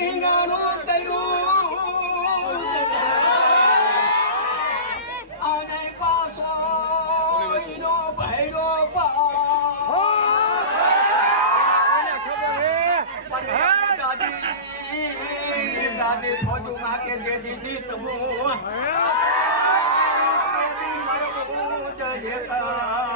ધેનાણું કર્યું. અને પાછો એનો ભૈરો દાદી ફોજુ માકે જે દીજી તમો આવી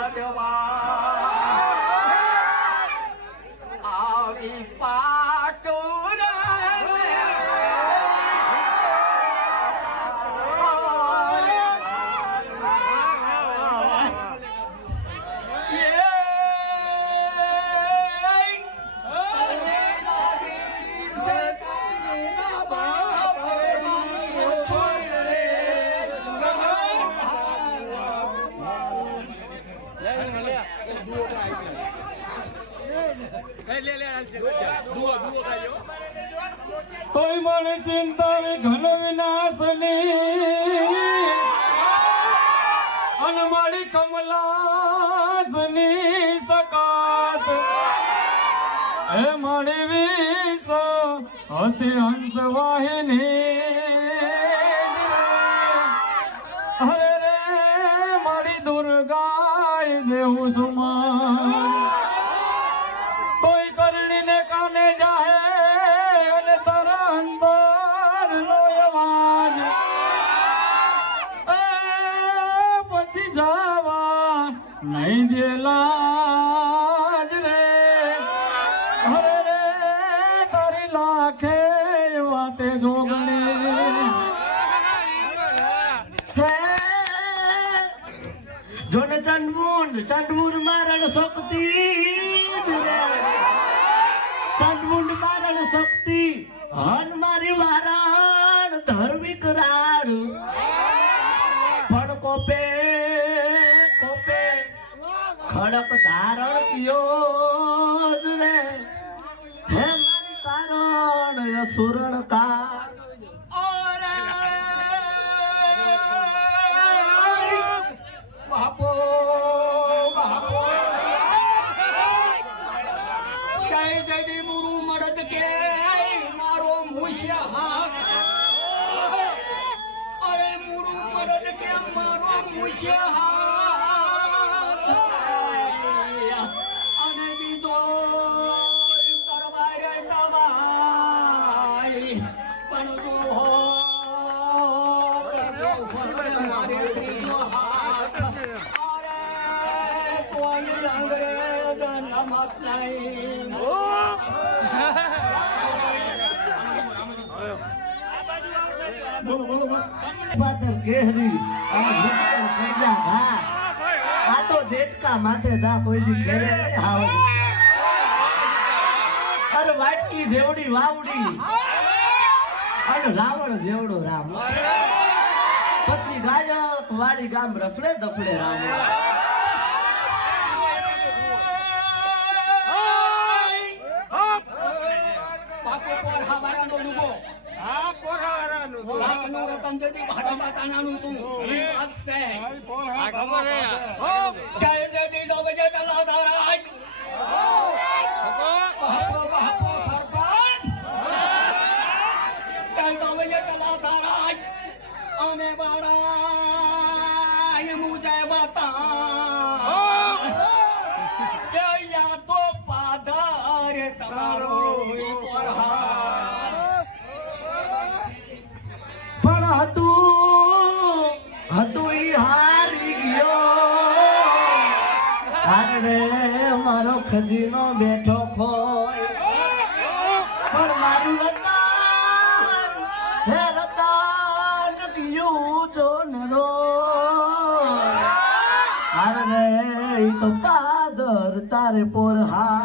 મને ચિંતા ઘન વિનાશની. અને મારી કમલાસની સકાત હે મારી વિષ, અતિ હંસ વાહિની હરે રે, મારી દુર્ગાય દેવું સુમાન. વાતે જોગણી જોન ચંદમુન ચંદમુન મારણ શક્તિ ચંદમુન મારણ શક્તિ, હન મારી વારણ ધર્મિક રાણ પણ કોપે કોપે ખડક ધારણ કિયો રે. કારણ સુરણ કા બાપો બાપો. જય જયદી મુરુ મળદ કે મારો મુશિયા હાથ. અરે મુરુ મળદ કે મારો મુશિયા હાથ. અંગ્રેજ નમત નહીં આ તો દેડકા માથે દા કોઈ દી ઘેરે વાટકી જેવડી વાવડી અને રાવણ જેવડો રામ પછી ગાયક વાળી ગામ રફડે દફડે રામ. બાપુ પર હવારાનો લુગો. બાપનું રતન જતી ભાડા માતાનાનું તું. એ વાત છે. જય જયદી ખજીનો બેઠો ખોય. પણ મારું રતન હે રતન તો પાદર તારે પોર હા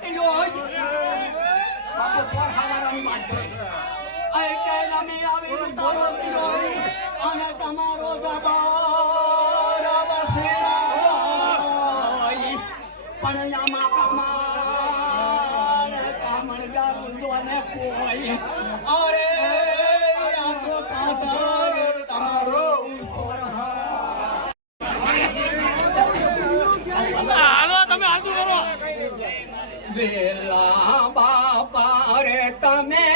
ઉતારો કર્યો બાપુ પર ખાવાની વાત છે અય કે અમે આવી ઉતારો વેલા બાપા રે તમે.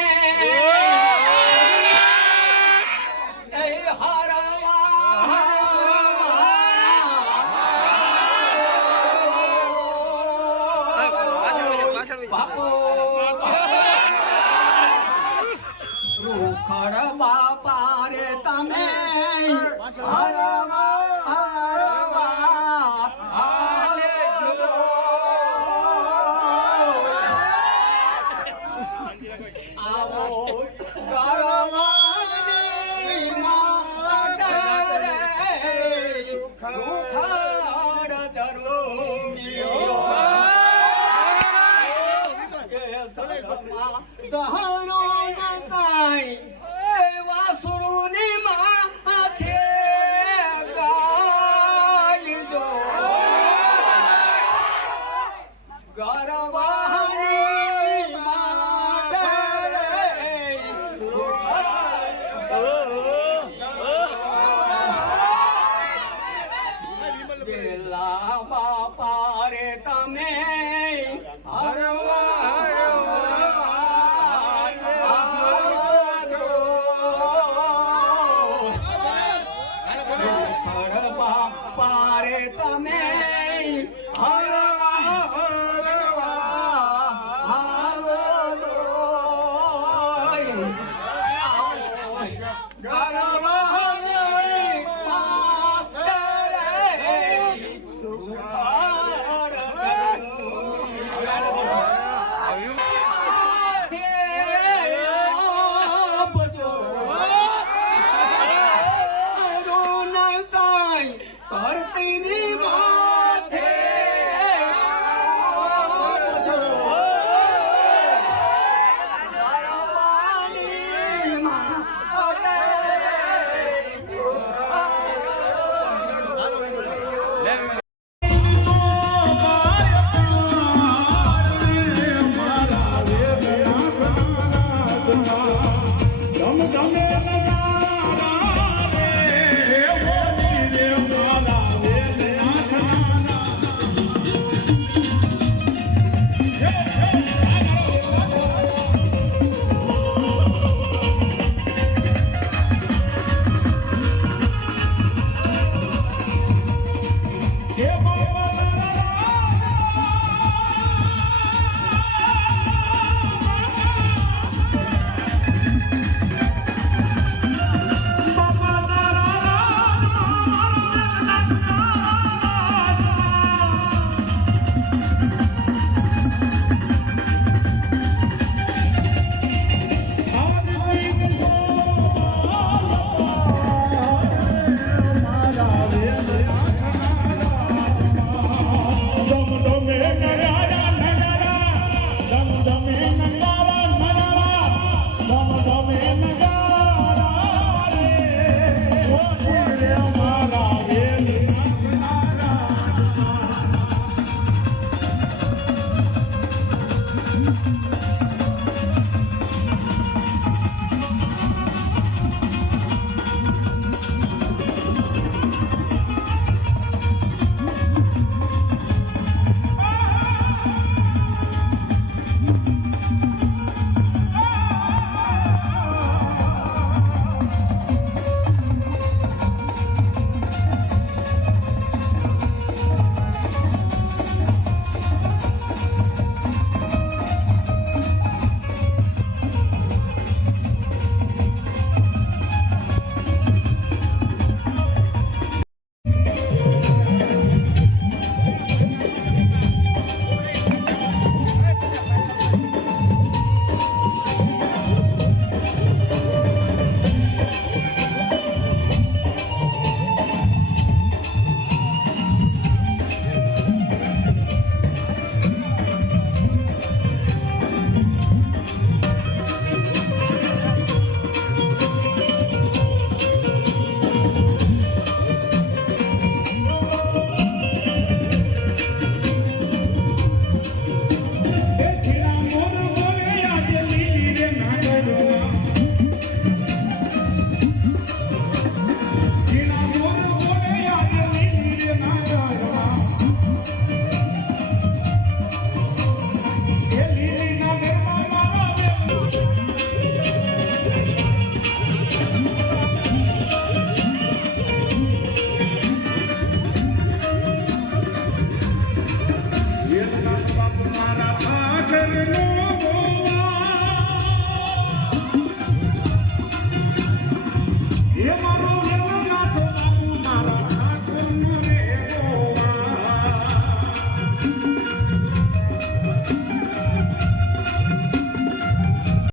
બાપો રે તમે. હરવા. It's a holiday. All right.